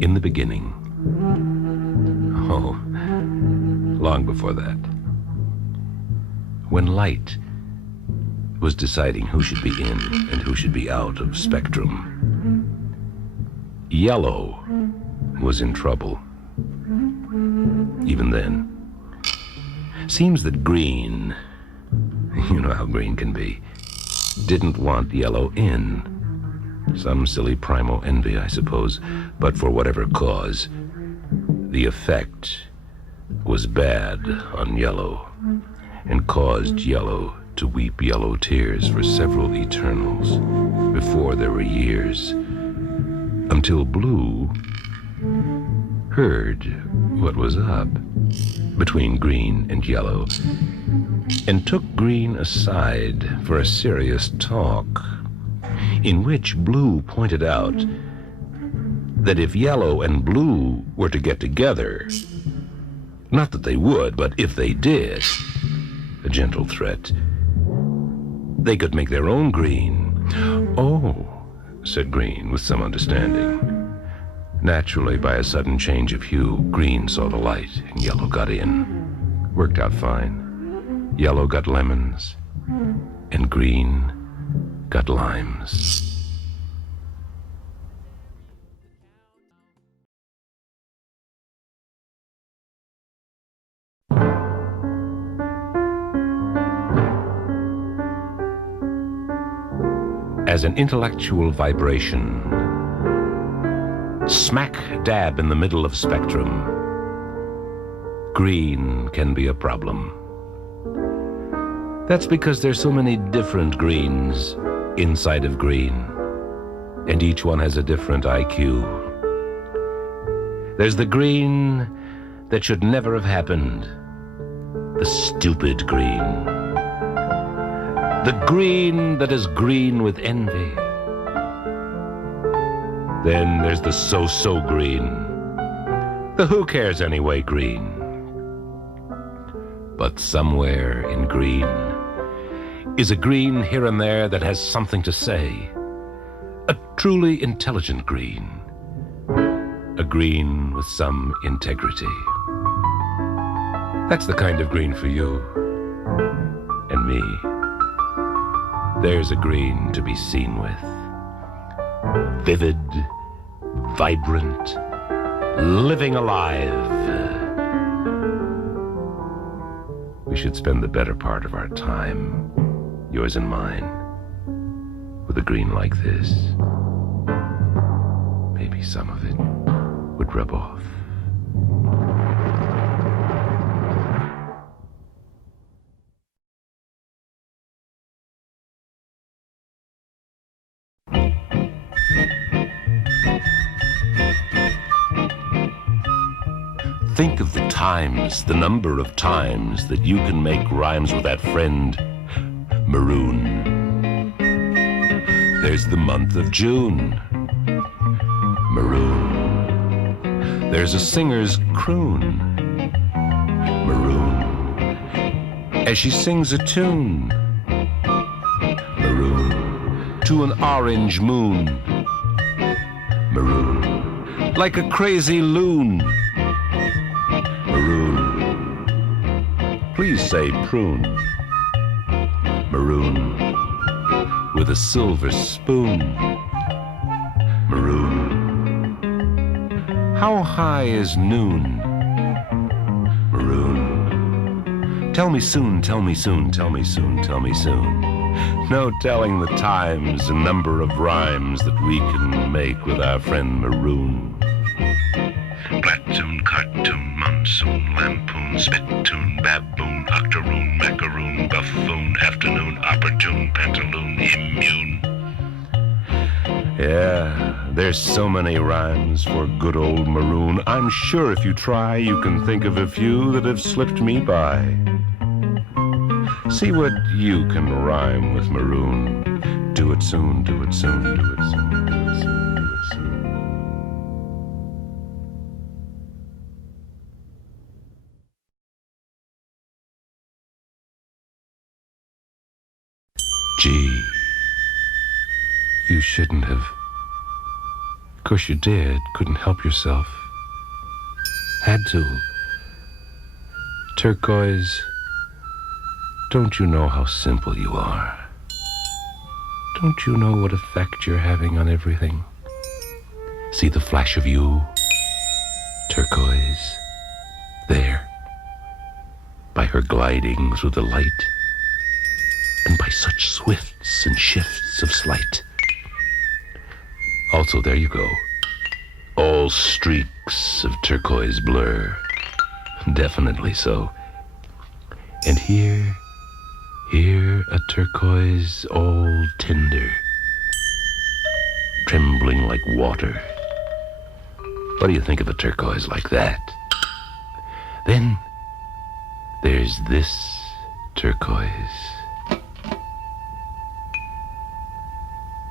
in the beginning. Oh, long before that. When light was deciding who should be in and who should be out of spectrum, yellow was in trouble. Even then. Seems that green, you know how green can be, didn't want yellow in. Some silly primal envy, I suppose, but for whatever cause, the effect was bad on yellow and caused yellow to weep yellow tears for several eternals before there were years, until blue heard what was up between green and yellow and took green aside for a serious talk, in which blue pointed out that if yellow and blue were to get together, not that they would, but if they did, a gentle threat, they could make their own green. Oh, said Green with some understanding. Naturally, by a sudden change of hue, green saw the light and yellow got in. Worked out fine. Yellow got lemons and green got limes. As an intellectual vibration, smack dab in the middle of spectrum, green can be a problem. That's because there's so many different greens inside of green, and each one has a different IQ. There's the green that should never have happened, the stupid green. The green that is green with envy. Then there's the so-so green, the who cares anyway green. But somewhere in green is a green here and there that has something to say. A truly intelligent green. A green with some integrity. That's the kind of green for you and me. There's a green to be seen with. Vivid, vibrant, living alive. We should spend the better part of our time, yours and mine, with a green like this. Maybe some of it would rub off. Think of the times, the number of times that you can make rhymes with that friend, maroon. There's the month of June, maroon. There's a singer's croon, maroon. As she sings a tune, maroon, to an orange moon, maroon, like a crazy loon. Maroon. Please say prune. Maroon. With a silver spoon. Maroon. How high is noon? Maroon. Tell me soon, tell me soon, tell me soon, tell me soon. No telling the times and number of rhymes that we can make with our friend Maroon. Platoon, cartoon, monsoon, lampoon, spittoon, baboon, octoroon, macaroon, buffoon, afternoon, opportune, pantaloon, immune. Yeah, there's so many rhymes for good old Maroon. I'm sure if you try, you can think of a few that have slipped me by. See what you can rhyme with Maroon. Do it soon, do it soon, do it soon, do it soon, do it soon. Gee, you shouldn't have 'Course you did. Couldn't help yourself. Had to. Turquoise, don't you know how simple you are? Don't you know what effect you're having on everything? See the flash of you, turquoise, there, by her gliding through the light, and by such swifts and shifts of sleight. Also, there you go, all streaks of turquoise blur, definitely so. And here a turquoise all tender, trembling like water. What do you think of a turquoise like that? Then there's this turquoise,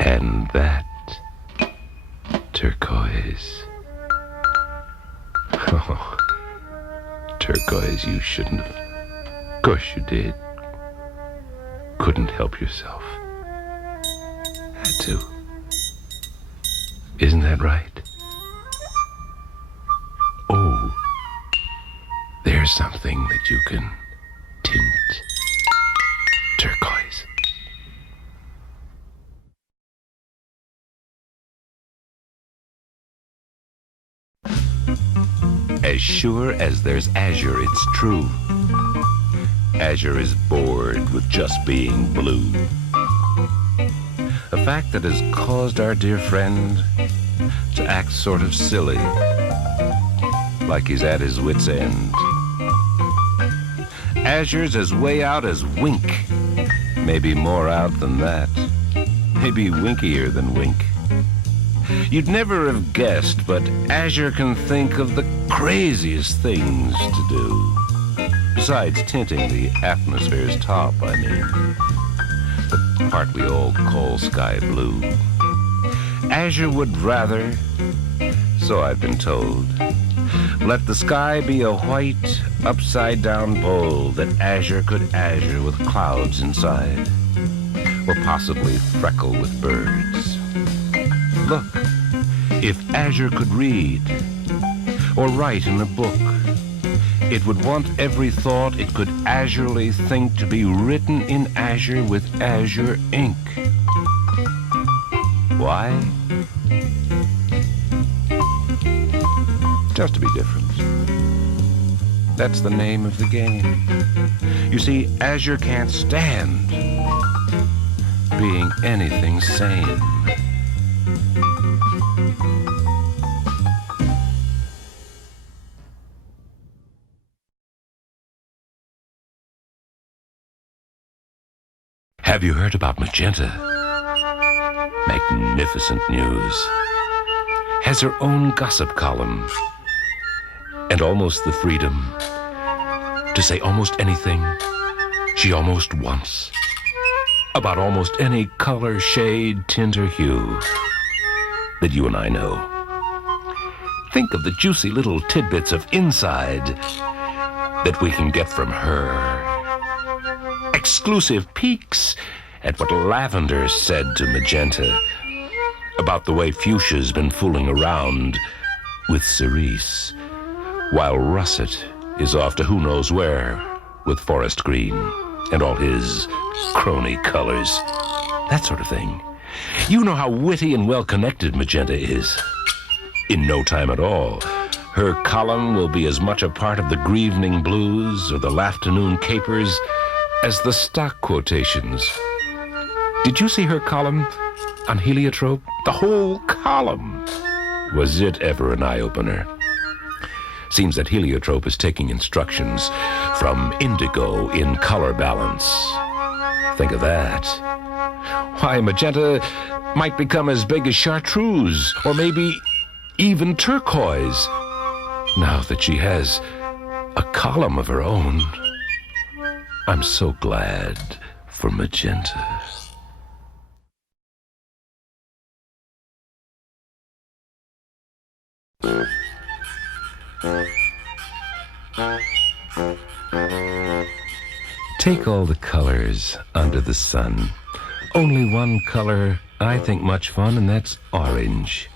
and that turquoise. Oh, turquoise, you shouldn't have. Of course you did. Couldn't help yourself. Had to. Isn't that right? Oh, there's something that you can tint turquoise. As sure as there's azure, it's true. Azure is bored with just being blue. A fact that has caused our dear friend to act sort of silly, like he's at his wit's end. Azure's as way out as wink, maybe more out than that, maybe winkier than wink. You'd never have guessed, but Azure can think of the craziest things to do. Besides tinting the atmosphere's top, I mean. The part we all call sky blue. Azure would rather, so I've been told, let the sky be a white, upside-down bowl that Azure could azure with clouds inside, or possibly freckle with birds. Look, if Azure could read, or write in a book, it would want every thought it could azurely think to be written in azure with azure ink. Why? Just to be different. That's the name of the game. You see, Azure can't stand being anything sane. Have you heard about Magenta? Magnificent news. Has her own gossip column. And almost the freedom to say almost anything she almost wants about almost any color, shade, tint, or hue that you and I know. Think of the juicy little tidbits of inside that we can get from her. Exclusive peeks at what Lavender said to Magenta about the way Fuchsia's been fooling around with Cerise, while Russet is off to who knows where with Forest Green and all his crony colors. That sort of thing. You know how witty and well-connected Magenta is. In no time at all, her column will be as much a part of the Grievening Blues or the Lafternoon Capers as the stock quotations. Did you see her column on heliotrope? The whole column. Was it ever an eye-opener? Seems that heliotrope is taking instructions from indigo in color balance. Think of that. Why, Magenta might become as big as chartreuse, or maybe even turquoise, now that she has a column of her own. I'm so glad for Magenta. Take all the colors under the sun. Only one color I think much fun, and that's orange.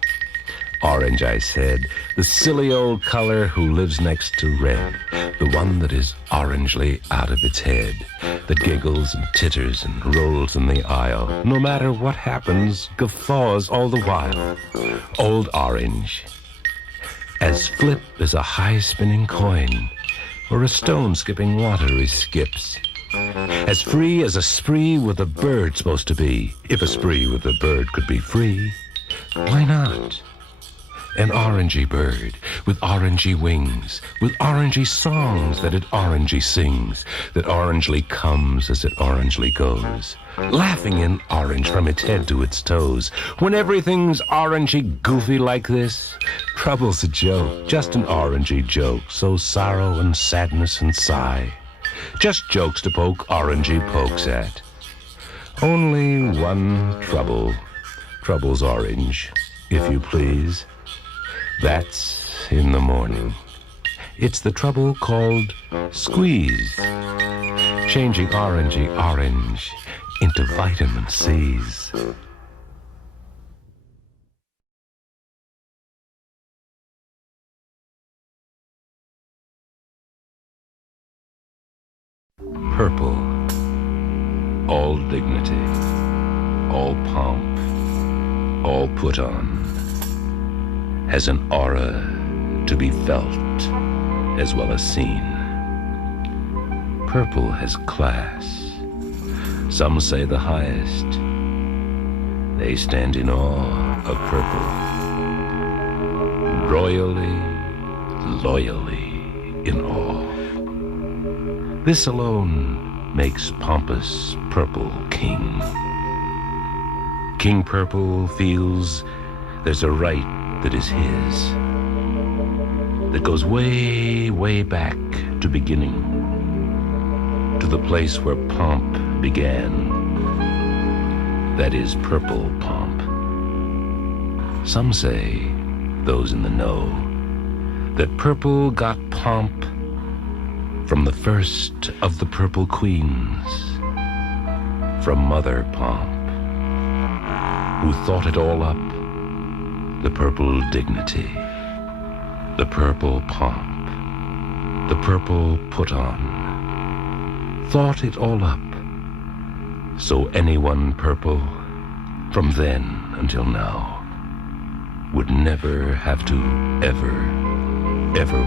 Orange, I said, the silly old color who lives next to red, the one that is orangely out of its head, that giggles and titters and rolls in the aisle, no matter what happens, guffaws all the while. Old Orange, as flip as a high-spinning coin, or a stone skipping water he skips. As free as a spree with a bird supposed to be. If a spree with a bird could be free, why not? An orangey bird with orangey wings, with orangey songs that it orangey sings, that orangely comes as it orangely goes, laughing in orange from its head to its toes. When everything's orangey goofy like this, trouble's a joke, just an orangey joke, so sorrow and sadness and sigh, just jokes to poke orangey pokes at. Only one trouble, trouble's orange, if you please. That's in the morning. It's the trouble called squeeze, changing orangey orange into vitamin C's. Purple, all dignity, all pomp, all put on, has an aura to be felt as well as seen. Purple has class, some say the highest. They stand in awe of purple, royally, loyally in awe. This alone makes pompous purple king. King Purple feels there's a right that is his, that goes way, way back to beginning, to the place where pomp began. That is purple pomp. Some say, those in the know, that purple got pomp from the first of the purple queens, from Mother Pomp, who thought it all up. The purple dignity, the purple pomp, the purple put on, thought it all up. So anyone purple, from then until now, would never have to ever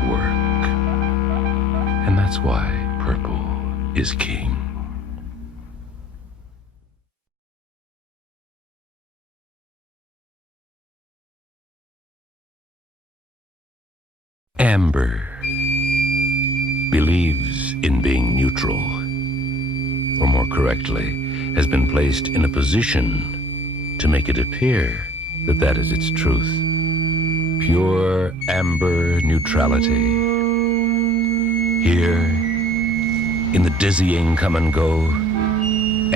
work. And that's why purple is king. Amber believes in being neutral, or more correctly, has been placed in a position to make it appear that that is its truth. Pure amber neutrality. Here, in the dizzying come and go,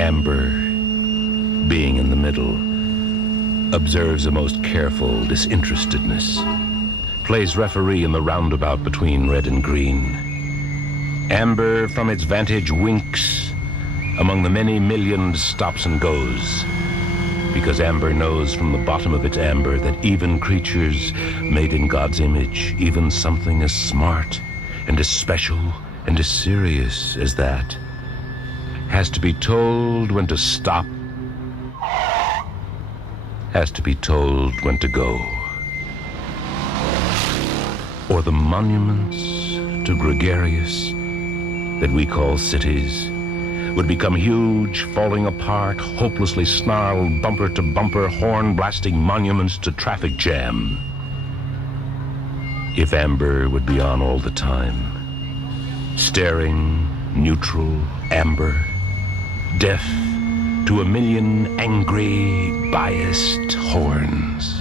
amber, being in the middle, observes a most careful disinterestedness, plays referee in the roundabout between red and green. Amber, from its vantage, winks among the many million stops and goes, because amber knows from the bottom of its amber that even creatures made in God's image, even something as smart and as special and as serious as that, has to be told when to stop, has to be told when to go. Or the monuments to gregarious that we call cities would become huge, falling apart, hopelessly snarled, bumper-to-bumper, horn-blasting monuments to traffic jam. If amber would be on all the time, staring, neutral, amber, deaf to a million angry, biased horns.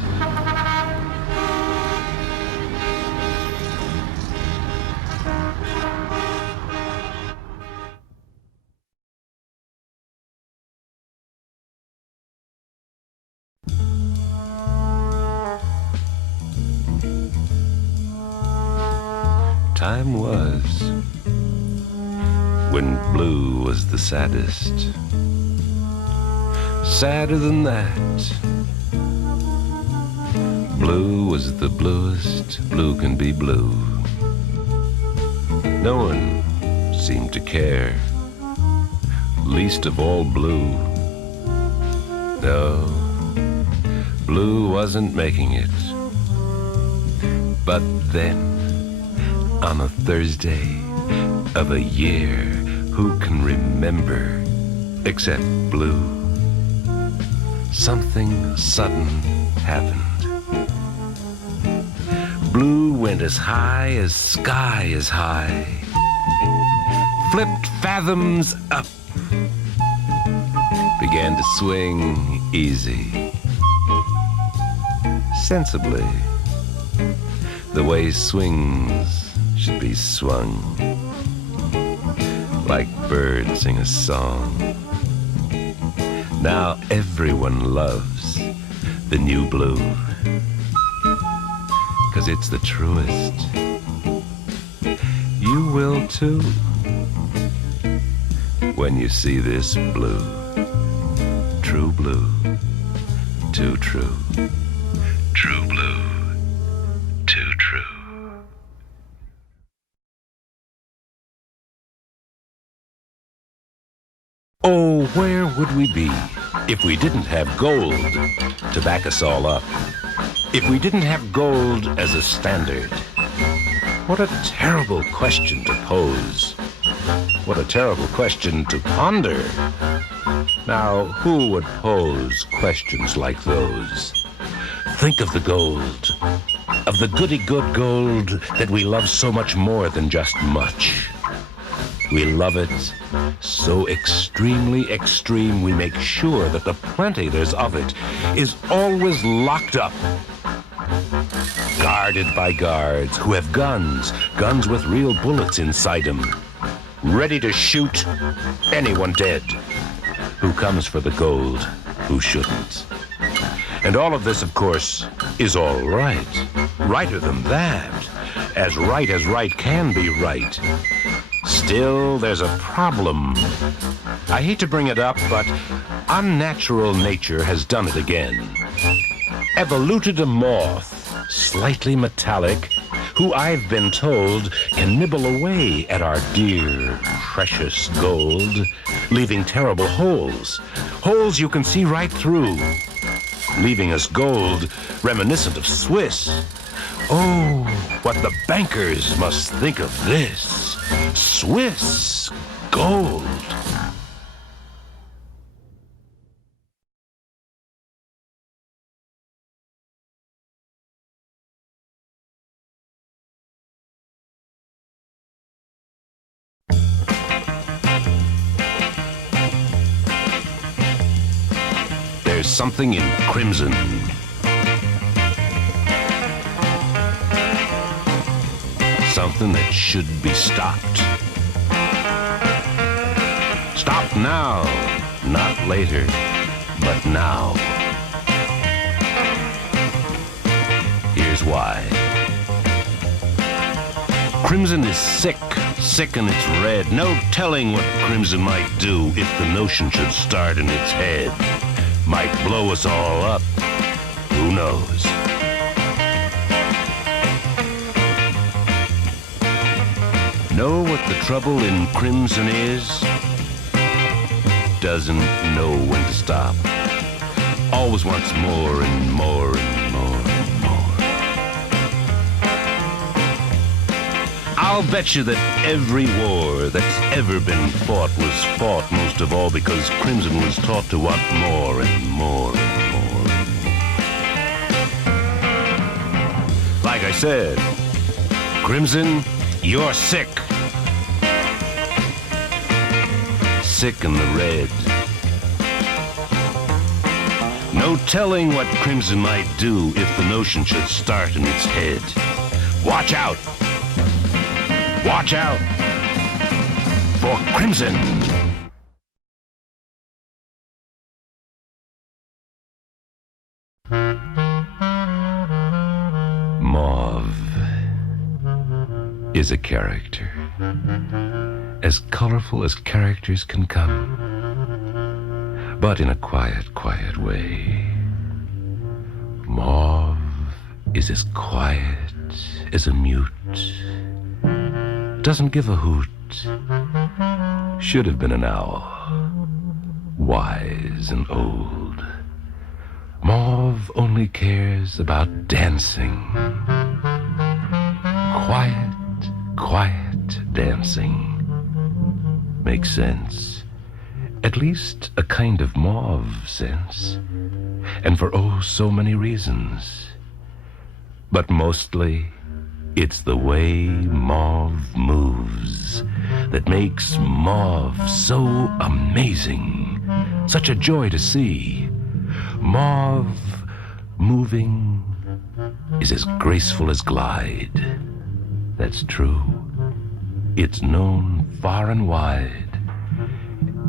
Time was when blue was the saddest. Sadder than that, Blue was the bluest blue can be blue. No one seemed to care, least of all blue. No, blue wasn't making it. But then, on a Thursday of a year, who can remember except blue? Something sudden happened. Blue went as high as sky is high, flipped fathoms up, began to swing easy, sensibly, the way swings should be swung, like birds sing a song. Now everyone loves the new blue, 'cause it's the truest. You will too, when you see this blue. True blue, too true. True blue, too true. Oh, where would we be if we didn't have gold to back us all up? If we didn't have gold as a standard? What a terrible question to pose. What a terrible question to ponder. Now, who would pose questions like those? Think of the gold, of the goody-good gold that we love so much more than just much. We love it so extremely extreme we make sure that the plenty there's of it is always locked up, guarded by guards who have guns with real bullets inside them, ready to shoot anyone dead who comes for the gold, who shouldn't. And all of this, of course, is all right. Righter than that. As right can be right. Still, there's a problem. I hate to bring it up, but unnatural nature has done it again. Evoluted a moth, slightly metallic, who I've been told can nibble away at our dear, precious gold, leaving terrible holes. Holes you can see right through, leaving us gold reminiscent of Swiss. Oh, what the bankers must think of this. Swiss gold. There's something in crimson. Something that should be stopped. Stop now, not later, but now. Here's why. Crimson is sick and it's red. No telling what crimson might do if the notion should start in its head. Might blow us all up. Who knows? Know what the trouble in crimson is? Doesn't know when to stop. Always wants more and more and more and more. I'll bet you that every war that's ever been fought was fought most of all because crimson was taught to want more and more and more and more. Like I said, crimson, you're sick. Sick in the red. No telling what crimson might do if the notion should start in its head. Watch out! Watch out for crimson! Mauve is a character. As colorful as characters can come, but in a quiet, quiet way. Mauve is as quiet as a mute, doesn't give a hoot, should have been an owl, wise and old. Mauve only cares about dancing. Quiet, quiet dancing. Makes sense. At least a kind of mauve sense. And for oh so many reasons. But mostly, it's the way mauve moves that makes mauve so amazing. Such a joy to see. Mauve moving is as graceful as glide. That's true. It's known far and wide.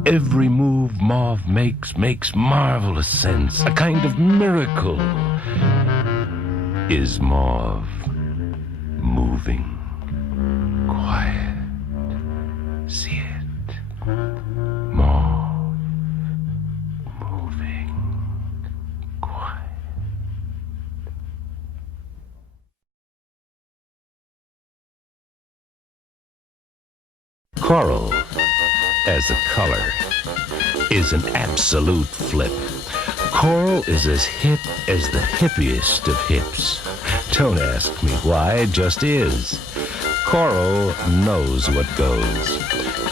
Every move mauve makes marvelous sense. A kind of miracle. Is mauve moving quiet? See it? Mauve moving quiet. Coral, as a color, is an absolute flip. Coral is as hip as the hippiest of hips. Don't ask me why, it just is. Coral knows what goes.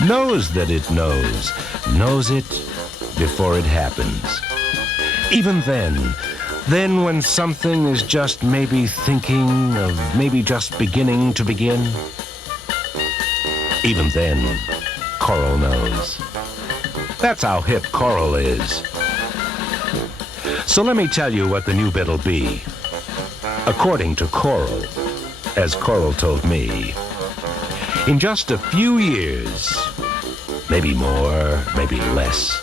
Knows that it knows. Knows it before it happens. Even then when something is just maybe thinking of maybe just beginning to begin, even then, Coral knows. That's how hip Coral is. So let me tell you what the new bit'll be. According to Coral, as Coral told me, in just a few years, maybe more, maybe less,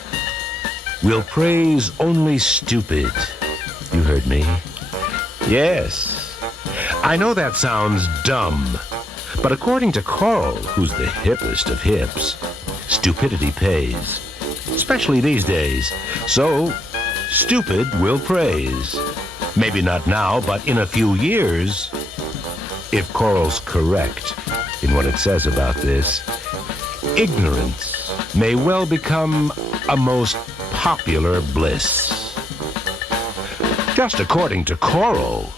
we'll praise only stupid. You heard me? Yes. I know that sounds dumb, but according to Coral, who's the hippest of hips, stupidity pays, especially these days. So, stupid will praise. Maybe not now, but in a few years, if Coral's correct in what it says about this, ignorance may well become a most popular bliss. Just according to Coral.